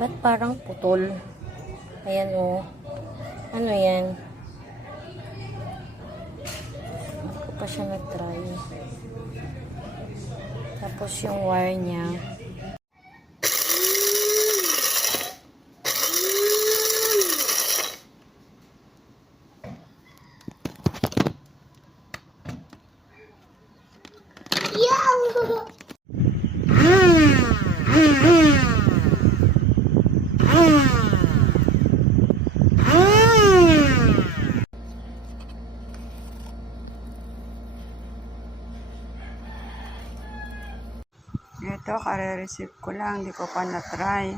Ba't parang putol? Ayan o. Ano yan? Hindi ko pa siya na-try. Tapos yung wire niya. Ito, kare-receive ko lang. Hindi ko pa na-try.